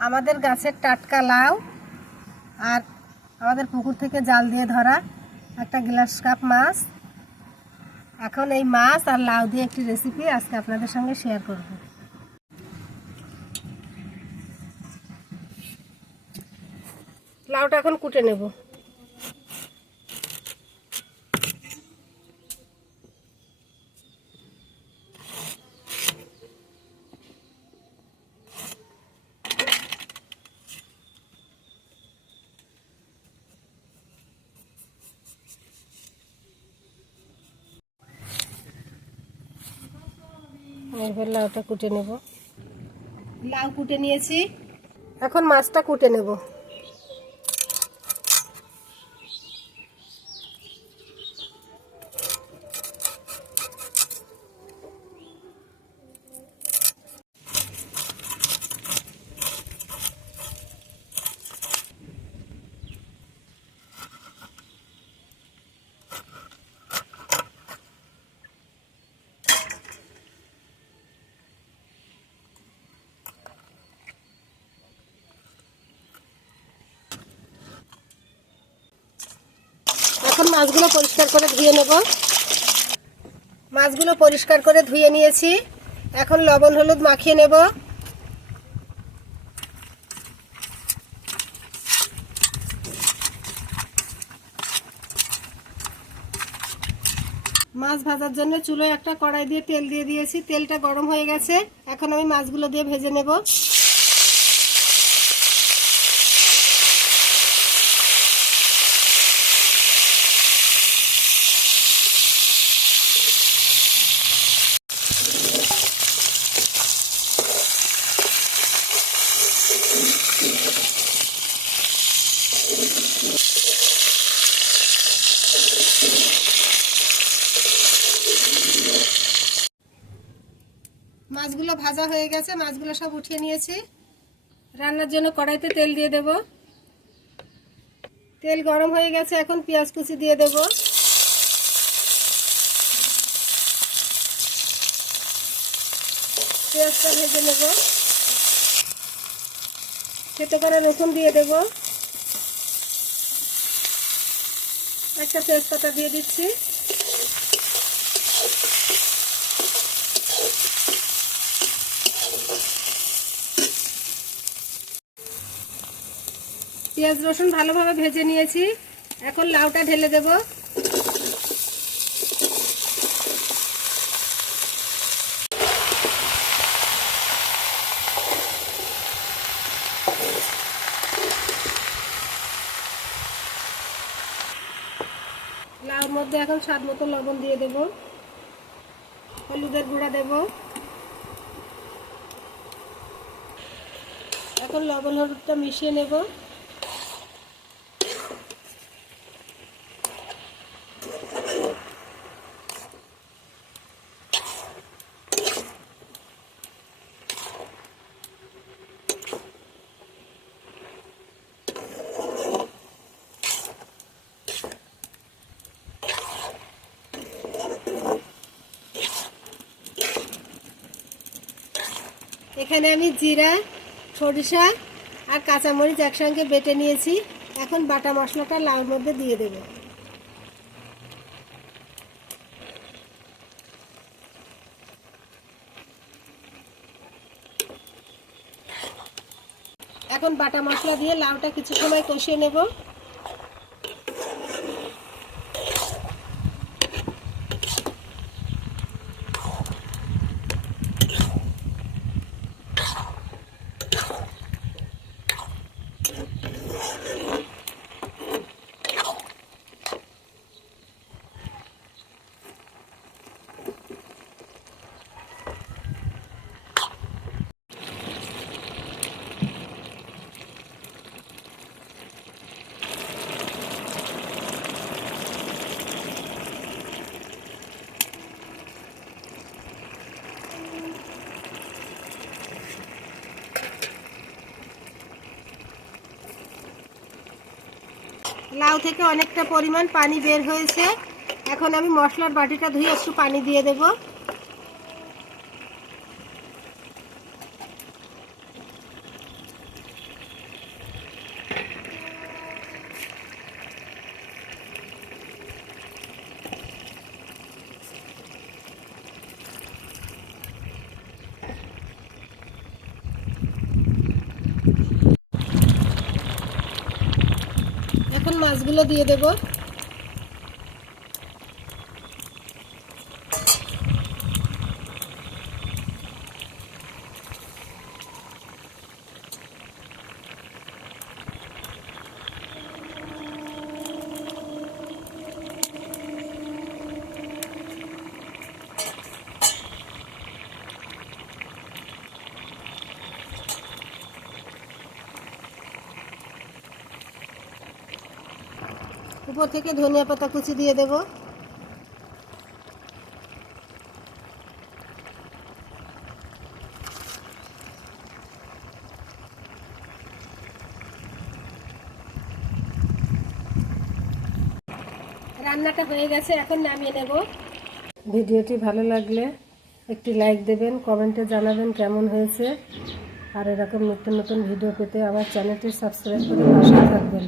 আমাদের গাছের টাটকা লাউ আর আমাদের পুকুর থেকে জাল দিয়ে ধরা একটা গ্লাস কাপ মাছ। এখন এই মাছ আর লাউ দিয়ে একটি রেসিপি আজকে আপনাদের সঙ্গে শেয়ার করব। লাউটা এখন কুটে নেব। এবার লাউটা কুটে নেব। লাউ কুটে নিয়েছি। এখন মাছটা কুটে নেব। এখন মাছগুলো পরিষ্কার করে ধুয়ে নেব। মাছগুলো পরিষ্কার করে ধুয়ে নিয়েছি। এখন লবণ হলুদ মাখিয়ে নেব। মাছ ভাজার জন্য চুলোয় একটা কড়াই দিয়ে তেল দিয়ে দিয়েছি। তেলটা গরম হয়ে গেছে। এখন আমি মাছগুলো দিয়ে ভেজে নেব। মাছগুলো ভাজা হয়ে গেছে, মাছগুলো সব উঠিয়ে নিয়েছি। রান্নার জন্য কড়াইতে তেল দিয়ে দেব। তেল গরম হয়ে গেছে, এখন পেঁয়াজ কুচি দিয়ে দেব। পেঁয়াজটা ভেজে নেব। খেতে করে রসুন দিয়ে দেব। একটা তেজপাতা দিয়ে দিচ্ছি। পেঁয়াজ রসুন ভালোভাবে ভেজে নিয়েছি। এখন লাউটা ঢেলে দেব। লাউর মধ্যে এখন স্বাদ মতো লবণ দিয়ে দেব। হলুদের গুঁড়া দেব। এখন লবণ হলুদটা মিশিয়ে নেব। এখানে আমি জিরা, সরিষা আর কাঁচামরিচ একসঙ্গে বেটে নিয়েছি। এখন বাটা মশলাটা লাউর মধ্যে দিয়ে দেব। এখন বাটা মশলা দিয়ে লাউটা কিছু সময় কষিয়ে নেব। লাউ থেকে অনেকটা পরিমাণ পানি বের হয়েছে। এখন আমি মশলার বাটিটা ধুয়ে একটু পানি দিয়ে দেব। মাছগুলো দিয়ে দেবো। উপর থেকে ধনিয়া পাতা কুচি দিয়ে দেব। রান্নাটা হয়ে গেছে, এখন নামিয়ে নেব। ভিডিওটি ভালো লাগলে একটি লাইক দেবেন, কমেন্টে জানাবেন কেমন হয়েছে। আর এরকম নতুন নতুন ভিডিও পেতে আমার চ্যানেলটি সাবস্ক্রাইব করে পাশে থাকবেন।